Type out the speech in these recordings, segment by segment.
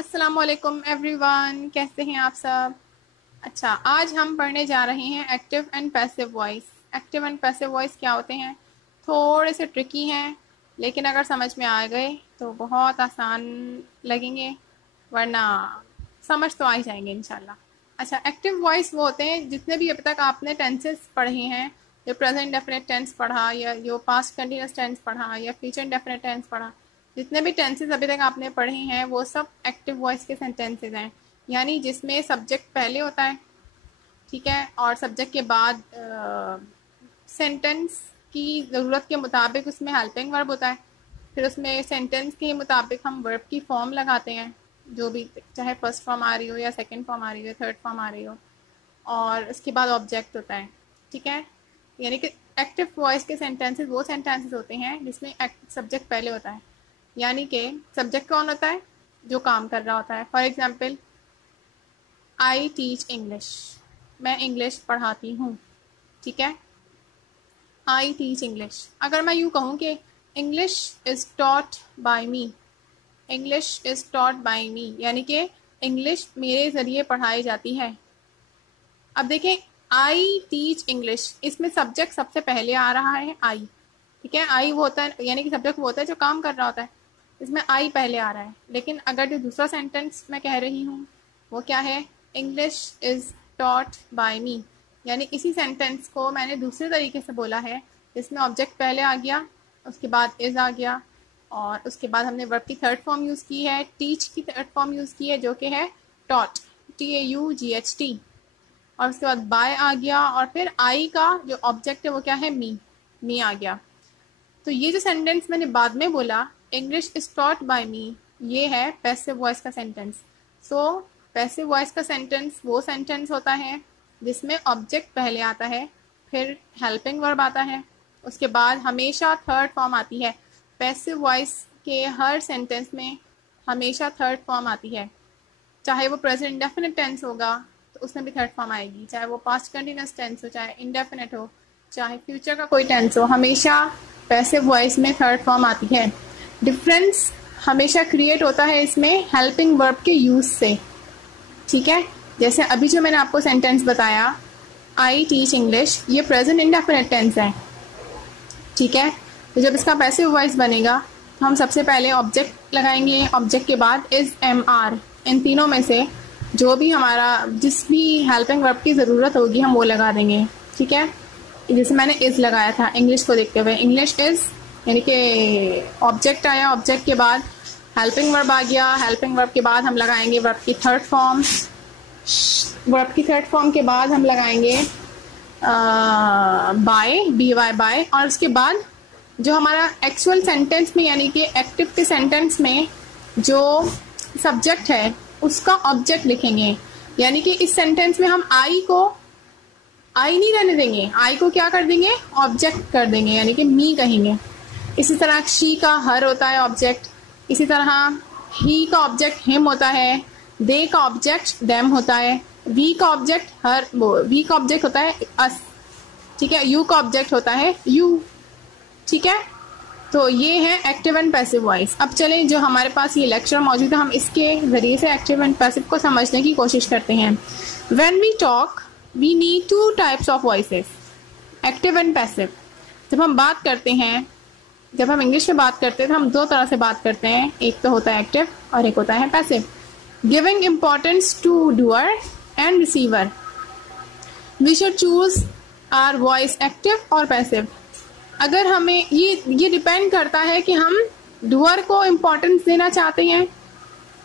अस्सलामुअलैकुम एवरीवन, कैसे हैं आप सब। अच्छा, आज हम पढ़ने जा रहे हैं active and passive voice. Active and passive voice क्या होते हैं, थोड़े से ट्रिकी हैं, लेकिन अगर समझ में आ गए तो बहुत आसान लगेंगे, वरना समझ तो आ ही जाएंगे इंशाल्लाह। अच्छा, एक्टिव वॉइस वो होते हैं जितने भी अभी तक आपने टेंसेस पढ़े हैं, जो प्रेजेंट डेफिनेट टेंस पढ़ा या जो पास्ट कंटिन्यूस टेंस पढ़ा या फ्यूचर डेफिनेट टेंस पढ़ा, जितने भी टेंसेस अभी तक आपने पढ़े हैं वो सब एक्टिव वॉइस के सेंटेंसेस हैं। यानी जिसमें सब्जेक्ट पहले होता है, ठीक है, और सब्जेक्ट के बाद सेंटेंस की ज़रूरत के मुताबिक उसमें हेल्पिंग वर्ब होता है। फिर उसमें सेंटेंस के मुताबिक हम वर्ब की फॉर्म लगाते हैं, जो भी, चाहे फर्स्ट फॉर्म आ रही हो या सेकंड फॉर्म आ रही हो, थर्ड फॉर्म आ रही हो, और उसके बाद ऑब्जेक्ट होता है। ठीक है, यानी कि एक्टिव वॉइस के सेंटेंसेस वो सेंटेंसेस होते हैं जिसमें सब्जेक्ट पहले होता है। यानी कि सब्जेक्ट कौन होता है, जो काम कर रहा होता है। For example, I teach English, मैं इंग्लिश पढ़ाती हूँ। ठीक है, आई टीच इंग्लिश। अगर मैं यूँ कहूँ कि English is taught by me, English is taught by me, यानी कि इंग्लिश मेरे ज़रिए पढ़ाई जाती है। अब देखें, आई टीच इंग्लिश, इसमें सब्जेक्ट सबसे पहले आ रहा है, आई। ठीक है, आई वो होता है, यानी कि सब्जेक्ट वो होता है जो काम कर रहा होता है, इसमें आई पहले आ रहा है। लेकिन अगर जो दूसरा सेंटेंस मैं कह रही हूँ वो क्या है, English is taught by me, यानी इसी सेंटेंस को मैंने दूसरे तरीके से बोला है, जिसमें ऑब्जेक्ट पहले आ गया, उसके बाद इज़ आ गया, और उसके बाद हमने वर्ब की थर्ड फॉर्म यूज़ की है, टीच की थर्ड फॉर्म यूज़ की है, जो कि है टॉट, TAUGHT, और उसके बाद बाय आ गया, और फिर आई का जो ऑब्जेक्ट है वो क्या है, मी आ गया। तो ये जो सेंटेंस मैंने बाद में बोला, इंग्लिश इज टॉट बाय मी, ये है पैसिव वॉइस का सेंटेंस। सो पैसिव वॉइस का सेंटेंस वो सेंटेंस होता है जिसमें ऑब्जेक्ट पहले आता है, फिर हेल्पिंग वर्ब आता है, उसके बाद हमेशा थर्ड फॉर्म आती है। पैसिव वॉइस के हर सेंटेंस में हमेशा थर्ड फॉर्म आती है, चाहे वो प्रेजेंट इंडेफिनिट टेंस होगा तो उसमें भी थर्ड फॉर्म आएगी, चाहे वो पास्ट कंटिन्यूअस टेंस हो, चाहे इंडेफिनिट हो, चाहे फ्यूचर का कोई टेंस हो, हमेशा पैसिव वॉइस में थर्ड फॉर्म आती है। डिफरेंस हमेशा क्रिएट होता है इसमें हेल्पिंग वर्ब के यूज से। ठीक है, जैसे अभी जो मैंने आपको सेंटेंस बताया, आई टीच इंग्लिश, ये प्रेजेंट इंडेफिनिट टेंस है। ठीक है, तो जब इसका पैसिव वॉइस बनेगा तो हम सबसे पहले ऑब्जेक्ट लगाएंगे, ऑब्जेक्ट के बाद इज, MR, इन तीनों में से जो भी हमारा जिस भी हेल्पिंग वर्ब की ज़रूरत होगी हम वो लगा देंगे। ठीक है, जैसे मैंने इज़ लगाया था इंग्लिश को देखते हुए, इंग्लिश इज़, यानी कि ऑब्जेक्ट आया, ऑब्जेक्ट के बाद हेल्पिंग वर्ब आ गया, हेल्पिंग वर्ब के बाद हम लगाएंगे वर्ब की थर्ड फॉर्म, वर्ब की थर्ड फॉर्म के बाद हम लगाएंगे बाय, BY बाय, और उसके बाद जो हमारा एक्चुअल सेंटेंस में, यानी कि एक्टिव के सेंटेंस में जो सब्जेक्ट है उसका ऑब्जेक्ट लिखेंगे। यानी कि इस सेंटेंस में हम आई को, आई नहीं रहने देंगे, आई को क्या कर देंगे, ऑब्जेक्ट कर देंगे, यानी कि मी कहेंगे। इसी तरह शी का हर होता है ऑब्जेक्ट, इसी तरह ही का ऑब्जेक्ट हिम होता है, दे का ऑब्जेक्ट देम होता है, वी का ऑब्जेक्ट हर, वी का ऑब्जेक्ट होता है अस। ठीक है, यू का ऑब्जेक्ट होता है यू। ठीक है, तो ये है एक्टिव एंड पैसिव वॉइस। अब चलें, जो हमारे पास ये लेक्चर मौजूद है, हम इसके जरिए से एक्टिव एंड पैसिव को समझने की कोशिश करते हैं। When we talk we need two types of voices, active and passive. जब हम बात करते हैं, जब हम इंग्लिश में बात करते हैं तो हम दो तरह से बात करते हैं, एक तो होता है एक्टिव और एक होता है passive. Giving importance to doer and receiver, we should choose our voice active और पैसिव। अगर हमें ये डिपेंड करता है कि हम डूअर को इम्पोर्टेंस देना चाहते हैं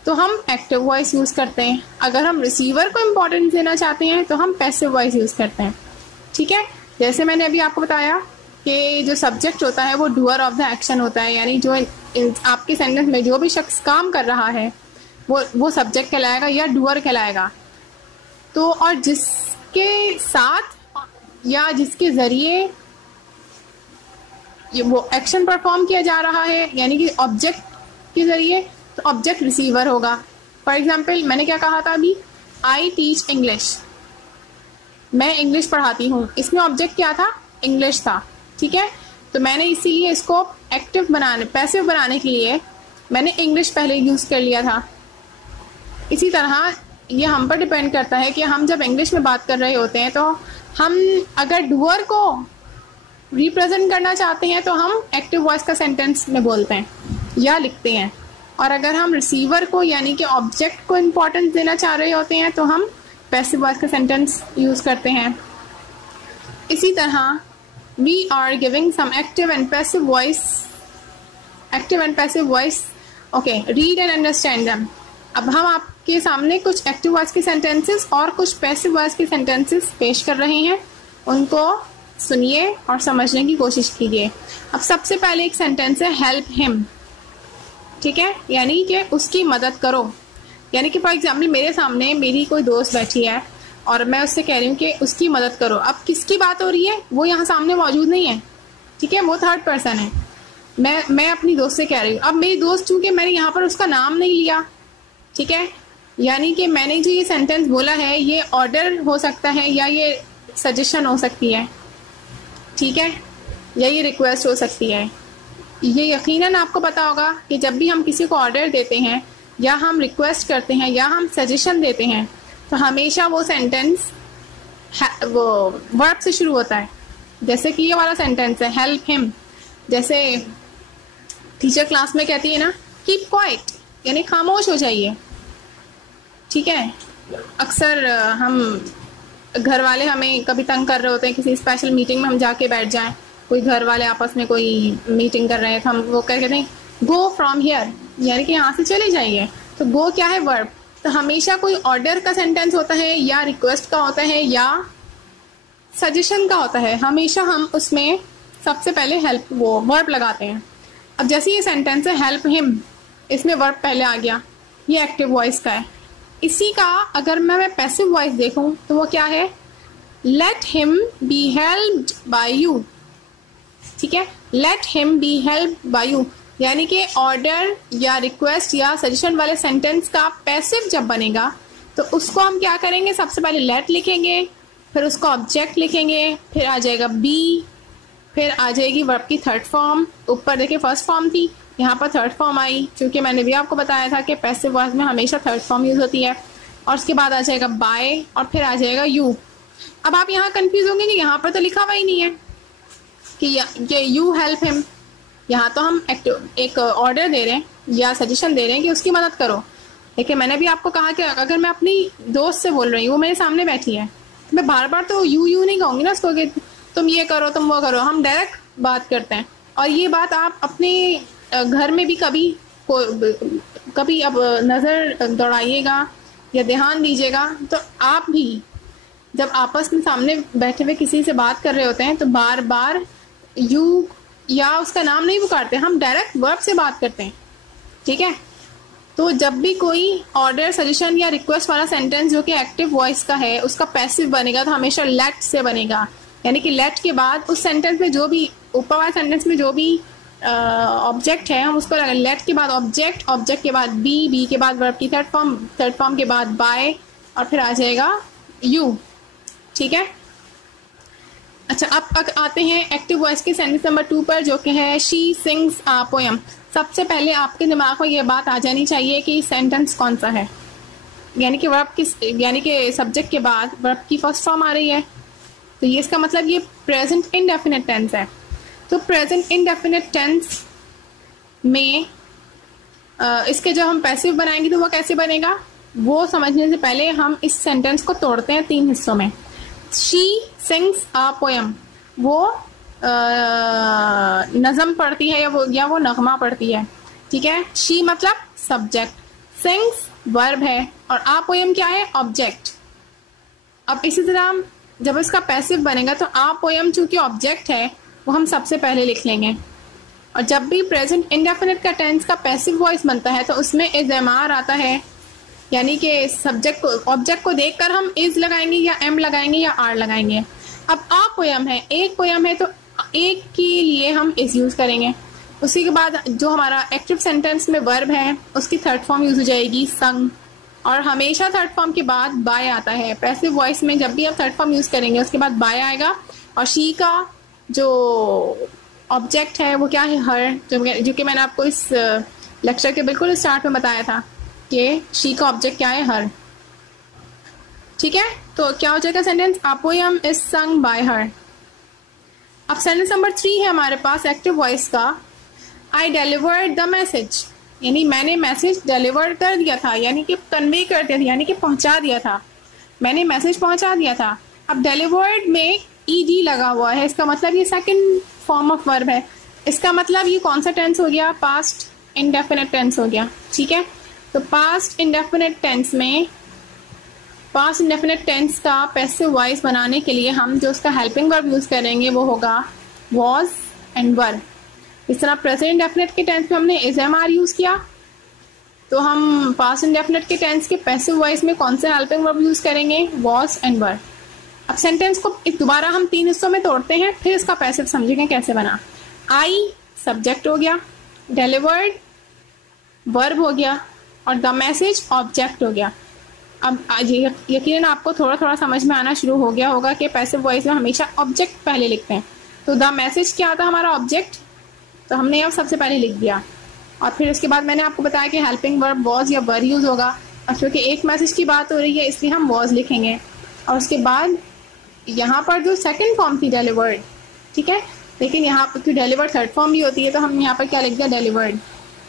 तो हम एक्टिव वॉइस यूज़ करते हैं, अगर हम रिसीवर को इम्पोर्टेंस देना चाहते हैं तो हम पैसिव वॉइस यूज़ करते हैं। ठीक है, जैसे मैंने अभी आपको बताया कि जो सब्जेक्ट होता है वो डूअर ऑफ द एक्शन होता है, यानी जो आपके सेंटेंस में जो भी शख्स काम कर रहा है वो सब्जेक्ट कहलाएगा या डूअर कहलाएगा। तो और जिसके साथ या जिसके ज़रिए वो एक्शन परफॉर्म किया जा रहा है, यानी कि ऑब्जेक्ट के ज़रिए, तो ऑब्जेक्ट रिसीवर होगा। फॉर एग्जाम्पल, मैंने क्या कहा था अभी, आई टीच इंग्लिश, मैं इंग्लिश पढ़ाती हूँ, इसमें ऑब्जेक्ट क्या था, इंग्लिश था। ठीक है, तो मैंने इसीलिए इसको एक्टिव बनाने, पैसिव बनाने के लिए मैंने इंग्लिश पहले यूज़ कर लिया था। इसी तरह ये हम पर डिपेंड करता है कि हम जब इंग्लिश में बात कर रहे होते हैं तो हम अगर डूअर को रिप्रेजेंट करना चाहते हैं तो हम एक्टिव वॉइस का सेंटेंस में बोलते हैं या लिखते हैं, और अगर हम रिसीवर को यानी कि ऑब्जेक्ट को इम्पोर्टेंस देना चाह रहे होते हैं तो हम पैसिव वॉइस का सेंटेंस यूज़ करते हैं। इसी तरह we are giving some active and passive voice okay, read and understand them. अब हम आपके सामने कुछ एक्टिव वॉइस के सेंटेंसेस और कुछ पैसिव वॉइस के सेंटेंसेस पेश कर रहे हैं, उनको सुनिए और समझने की कोशिश कीजिए। अब सबसे पहले एक सेंटेंस है हेल्प हिम, ठीक है, यानी कि उसकी मदद करो। यानी कि फॉर एग्जाम्पल मेरे सामने मेरी कोई दोस्त बैठी है और मैं उससे कह रही हूँ कि उसकी मदद करो। अब किसकी बात हो रही है, वो यहाँ सामने मौजूद नहीं है, ठीक है, वो थर्ड पर्सन है। मैं अपनी दोस्त से कह रही हूँ। अब मेरी दोस्त, चूंकि मैंने यहाँ पर उसका नाम नहीं लिया, ठीक है, यानी कि मैंने जो ये सेंटेंस बोला है ये ऑर्डर हो सकता है या ये सजेशन हो सकती है, ठीक है, या ये रिक्वेस्ट हो सकती है। ये यकीनन आपको पता होगा कि जब भी हम किसी को ऑर्डर देते हैं या हम रिक्वेस्ट करते हैं या हम सजेशन देते हैं तो हमेशा वो सेंटेंस वो वर्ब से शुरू होता है। जैसे कि ये वाला सेंटेंस है हेल्प हिम, जैसे टीचर क्लास में कहती है ना कीप क्वाइट, यानी खामोश हो जाइए, ठीक है। अक्सर हम घर वाले हमें कभी तंग कर रहे होते हैं, किसी स्पेशल मीटिंग में हम जाके बैठ जाएं, कोई घर वाले आपस में कोई मीटिंग कर रहे हैं तो हम वो कहते हैं गो फ्रॉम हियर, यानी कि यहाँ से चले जाइए। तो गो क्या है, वर्ब। तो हमेशा कोई ऑर्डर का सेंटेंस होता है या रिक्वेस्ट का होता है या सजेशन का होता है, हमेशा हम उसमें सबसे पहले हेल्प वो वर्ब लगाते हैं। अब जैसे ये सेंटेंस है हेल्प हिम, इसमें वर्ब पहले आ गया, ये एक्टिव वॉइस का है। इसी का अगर मैं पैसिव वॉइस देखूं तो वो क्या है, let him be helped bye you, ठीक है, let him be helped bye you, यानी कि ऑर्डर या रिक्वेस्ट या सजेशन वाले सेंटेंस का पैसिव जब बनेगा तो उसको हम क्या करेंगे, सबसे पहले लेट लिखेंगे, फिर उसको ऑब्जेक्ट लिखेंगे, फिर आ जाएगा बी, फिर आ जाएगी वर्ब की थर्ड फॉर्म। ऊपर देखिए फर्स्ट फॉर्म थी, यहाँ पर थर्ड फॉर्म आई, क्योंकि मैंने भी आपको बताया था कि पैसिव वॉइस में हमेशा थर्ड फॉर्म यूज होती है। और उसके बाद आ जाएगा बाय और फिर आ जाएगा यू। अब आप यहाँ कंफ्यूज होंगे कि यहाँ पर तो लिखा हुआ ही नहीं है कि यू हेल्प हिम। यहाँ तो हम एक ऑर्डर दे रहे हैं या सजेशन दे रहे हैं कि उसकी मदद करो, लेकिन मैंने भी आपको कहा कि अगर मैं अपनी दोस्त से बोल रही हूँ, वो मेरे सामने बैठी है, तो मैं बार बार तो यू नहीं कहूँगी ना उसको कि तुम ये करो तुम वो करो, हम डायरेक्ट बात करते हैं। और ये बात आप अपने घर में भी कभी अब नज़र दौड़ाइएगा या ध्यान दीजिएगा, तो आप भी जब आपस में सामने बैठे हुए किसी से बात कर रहे होते हैं तो बार बार यू या उसका नाम नहीं पुकारते, हम डायरेक्ट वर्ब से बात करते हैं, ठीक है। तो जब भी कोई ऑर्डर सजेशन या रिक्वेस्ट वाला सेंटेंस जो कि एक्टिव वॉइस का है उसका पैसिव बनेगा तो हमेशा लेट से बनेगा, यानी कि लेट के बाद उस सेंटेंस में जो भी ऊपर वाले सेंटेंस में जो भी ऑब्जेक्ट है हम उसको लेट के बाद ऑब्जेक्ट, ऑब्जेक्ट के बाद बी के बाद वर्ब की थर्ड फॉर्म के बाद बाय और फिर आ जाएगा यू, ठीक है। अच्छा, अब आते हैं एक्टिव वॉइस के सेंटेंस नंबर 2 पर, जो कि है शी सिंग्स अ पोएम। सबसे पहले आपके दिमाग में ये बात आ जानी चाहिए कि सेंटेंस कौन सा है, यानी कि वर्ब किस, यानी कि सब्जेक्ट के बाद वर्ब की फर्स्ट फॉर्म आ रही है, तो ये इसका मतलब ये प्रेजेंट इंडेफिनिट टेंस है। तो प्रेजेंट इंडेफिनिट टेंस में इसके जब हम पैसिव बनाएंगे तो वो कैसे बनेगा, वो समझने से पहले हम इस सेंटेंस को तोड़ते हैं 3 हिस्सों में। शी सिंग्स अ पोएम, वो नज़म पढ़ती है या वो नगमा पढ़ती है, ठीक है। शी मतलब सब्जेक्ट, सिंग्स वर्ब है और आ पोएम क्या है, ऑब्जेक्ट। अब इसी तरह जब इसका पैसिव बनेगा तो आ पोएम चूंकि ऑब्जेक्ट है वो हम सबसे पहले लिख लेंगे। और जब भी प्रेजेंट इंडेफिनिट का टेंस का पैसिव वॉइस बनता है तो उसमें इज़मार आता है, यानी कि सब्जेक्ट को ऑब्जेक्ट को देखकर हम इज लगाएंगे या एम लगाएंगे या आर लगाएंगे। अब आ पोएम है, एक पोएम है तो एक के लिए हम इज यूज करेंगे। उसी के बाद जो हमारा एक्टिव सेंटेंस में वर्ब है उसकी थर्ड फॉर्म यूज हो जाएगी संग, और हमेशा थर्ड फॉर्म के बाद बाय आता है। पैसिव वॉइस में जब भी आप थर्ड फॉर्म यूज करेंगे उसके बाद बाय आएगा। और शी का जो ऑब्जेक्ट है वो क्या है, हर, जो कि मैंने आपको इस लेक्चर के बिल्कुल स्टार्ट में बताया था कि शी का ऑब्जेक्ट क्या है, हर। ठीक है, तो क्या हो जाएगा sentence, a poem is sung by हर। अब सेंटेंस नंबर 3 है हमारे पास एक्टिव वॉइस का, आई डिलीवर्ड द मैसेज, यानी मैंने मैसेज डिलीवर कर दिया था, यानी कि कन्वे कर दिया था, यानी कि पहुंचा दिया था, मैंने मैसेज पहुंचा दिया था। अब डिलीवर्ड में ईडी लगा हुआ है, इसका मतलब ये सेकंड फॉर्म ऑफ वर्ब है। इसका मतलब ये कौन सा टेंस हो गया, पास्ट इंडेफिनिट टेंस हो गया। ठीक है, तो पास्ट इंडेफिनिट टेंस में, पास्ट इंडेफिनिट टेंस का पैसिव वॉइस बनाने के लिए हम जो उसका हेल्पिंग वर्ब यूज करेंगे वो होगा वॉज एंड वर। इस तरह प्रेजेंट इंडेफिनिट के टेंस में हमने इज एम आर यूज किया, तो हम पास्ट इंडेफिनिट के टेंस के पैसिव वॉइस में कौन से हेल्पिंग वर्ब यूज करेंगे, वॉज एंड वर। अब सेंटेंस को दोबारा हम 3 हिस्सों में तोड़ते हैं, फिर इसका पैसिव समझेंगे कैसे बना। आई सब्जेक्ट हो गया, डिलीवर्ड वर्ब हो गया, और द मैसेज ऑब्जेक्ट हो गया। अब यकीनन आपको थोड़ा थोड़ा समझ में आना शुरू हो गया होगा कि पैसिव वॉइस में हमेशा ऑब्जेक्ट पहले लिखते हैं। तो द मैसेज क्या था हमारा, ऑब्जेक्ट, तो हमने अब सबसे पहले लिख दिया, और फिर उसके बाद मैंने आपको बताया कि हेल्पिंग वर्ब वॉज या वर यूज होगा। और क्योंकि एक मैसेज की बात हो रही है इसलिए हम वॉज लिखेंगे, और उसके बाद यहाँ पर जो सेकंड फॉर्म थी डिलीवर्ड, ठीक है, लेकिन यहाँ पर डिलीवर्ड थर्ड फॉर्म भी होती है, तो हम यहाँ पर क्या लिख दिया, delivered,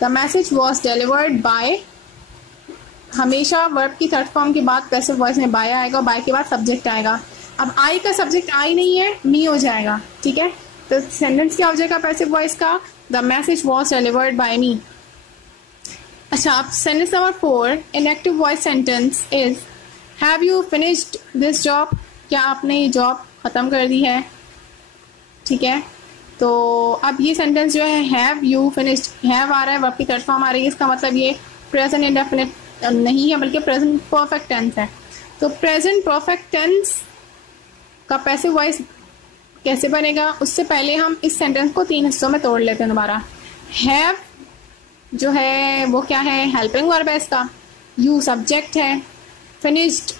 the message was delivered bye. हमेशा वर्ब की थर्ड फॉर्म के बाद पैसिव वॉइस में बाय आएगा, बाय के बाद सब्जेक्ट आएगा। अब आई का सब्जेक्ट आई नहीं है, मी हो जाएगा। ठीक है, तो सेंटेंस क्या हो जाएगा पैसिव वॉइस का, the message was delivered by me. अच्छा, अब sentence number 4 in active voice sentence is have you finished this job, क्या आपने ये जॉब खत्म कर दी है। ठीक है, तो अब ये सेंटेंस जो है हैव यू फिनिश्ड, हैव आ रहा है, वर्ब की थर्ड फॉर्म आ रही है, इसका मतलब ये प्रेजेंट इंडेफिनिट नहीं है बल्कि प्रेजेंट परफेक्ट टेंस है। तो प्रेजेंट परफेक्ट टेंस का पैसिव वॉइस कैसे बनेगा, उससे पहले हम इस सेंटेंस को 3 हिस्सों में तोड़ लेते हैं दोबारा। हैव जो है वो क्या है, हेल्पिंग वर्ब है इसका, यू सब्जेक्ट है, फिनिश्ड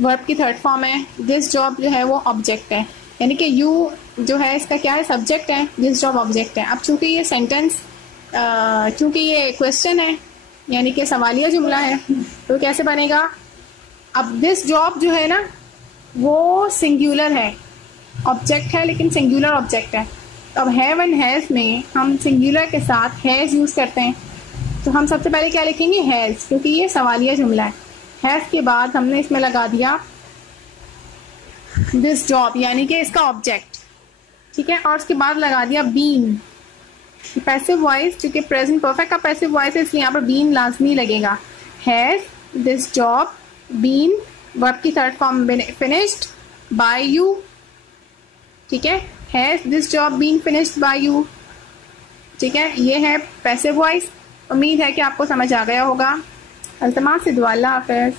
वर्ब की थर्ड फॉर्म है, दिस जॉब जो है वो ऑब्जेक्ट है, यानी कि यू जो है इसका क्या है, सब्जेक्ट है, दिस जॉब ऑब्जेक्ट है। अब चूंकि ये सेंटेंस चूंकि ये क्वेश्चन है यानी कि सवालिया जुमला है, तो कैसे बनेगा, अब दिस जॉब जो है ना वो सिंगुलर है, ऑब्जेक्ट है लेकिन सिंगुलर ऑब्जेक्ट है। तो अब हैव एंड हैज में हम सिंगुलर के साथ हैज यूज करते हैं, तो हम सबसे पहले क्या लिखेंगे, हैज, क्योंकि ये सवालिया जुमला है। हैज के बाद हमने इसमें लगा दिया दिस जॉब यानी कि इसका ऑब्जेक्ट। ठीक है, और उसके बाद लगा दिया बीन, पैसिव वॉइस, क्योंकि प्रेजेंट परफेक्ट का पैसिव वॉइस है इसलिए यहाँ पर बीन लाजमी लगेगा। Has this job been, verb की third form finished by you. ठीक है, has this job been finished by you. ठीक है, ये है पैसिव वॉइस। उम्मीद है कि आपको समझ आ गया होगा। अल्तमास से दुआ, अल्लाह हाफ़िज़।